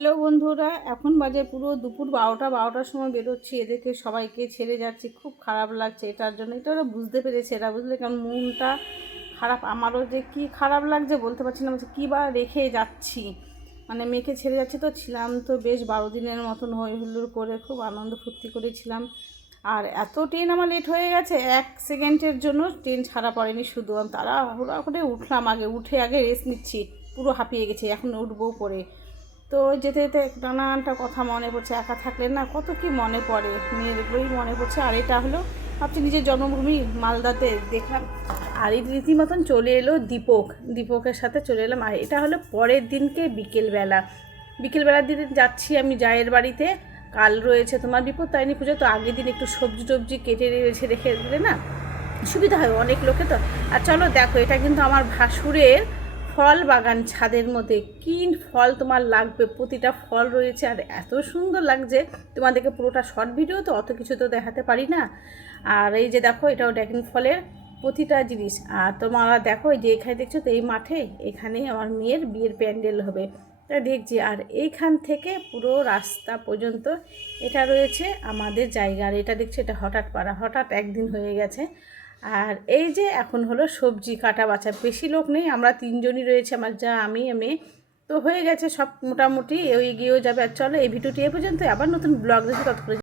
Hello বন্ধুরা, এখন বাজে পুরো দুপুর 12টার সময় বেরোচ্ছি। এদেরকে সবাইকে ছেড়ে যাচ্ছি, খুব খারাপ লাগছে এটার জন্য। এটা ওরা বুঝতে পেরেছে, এরা বুঝলে কারণ মনটা খারাপ। আমারও যে কি খারাপ লাগছে বলতে পারছি না, কী বা রেখে যাচ্ছি। মানে মেয়েকে ছেড়ে যাচ্ছি, তো ছিলাম তো বেশ 12 দিনের মতন হই হুল্লোড় করে, খুব আনন্দ ফুর্তি করেছিলাম। আর এত ট্রেন আমার লেট হয়ে গেছে, 1 সেকেন্ডের জন্য ট্রেন ছাড়া পড়েনি। শুধু আমি তাড়াহুড়া করে উঠলাম, উঠে আগে রেস্ট নিচ্ছি, পুরো হাঁপিয়ে গেছি, এখন উঠবো পরে। তো যেতে যেতে নানানটা কথা মনে পড়ছে, একা থাকলে না কত কি মনে পড়ে, মেয়েরগুলোই মনে পড়ছে। আর এটা হলো ভাবছি নিজের জন্মভূমি মালদাতে দেখলাম। আর এই রীতিমতন চলে এলো দীপকের সাথে চলে এলাম। আর এটা হলো পরের দিনকে বিকেলবেলার দিনে যাচ্ছি আমি জায়ের বাড়িতে। কাল রয়েছে তোমার বিপত্তারিণী পুজো, তো আগের দিন একটু সবজি টবজি কেটে রেখে দিলে না সুবিধা হয় অনেক লোকে তো। আর চলো দেখো, এটা কিন্তু আমার ভাসুরের ফল বাগান, ছাদের মধ্যে কী ফল তোমার লাগবে, প্রতিটা ফল রয়েছে। আর এত সুন্দর লাগছে, তোমাদেরকে পুরোটা শর্ট ভিডিও তো অত কিছু তো দেখাতে পারি না। আর এই যে দেখো, এটাও ড্রাগন ফলের প্রতিটা জিনিস। আর তোমরা দেখো, এই যে এখানে দেখছো তো, এই মাঠে এখানেই আমার মেয়ের বিয়ের প্যান্ডেল হবে, তাই দেখছি। আর এইখান থেকে পুরো রাস্তা পর্যন্ত এটা রয়েছে আমাদের জায়গা। আর এটা দেখছি, এটা হঠাৎ একদিন হয়ে গেছে। আর এই যে এখন হলো সবজি কাটা বাছা, বেশি লোক নেই, আমরা 3জনই রয়েছে, আমার যা আমি মেয়ে, তো হয়ে গেছে সব মোটামুটি। গিয়েও যাবে। আর চলো, এই ভিডিওটি এ পর্যন্ত, আবার নতুন ব্লগ দেখে ততক্ষণ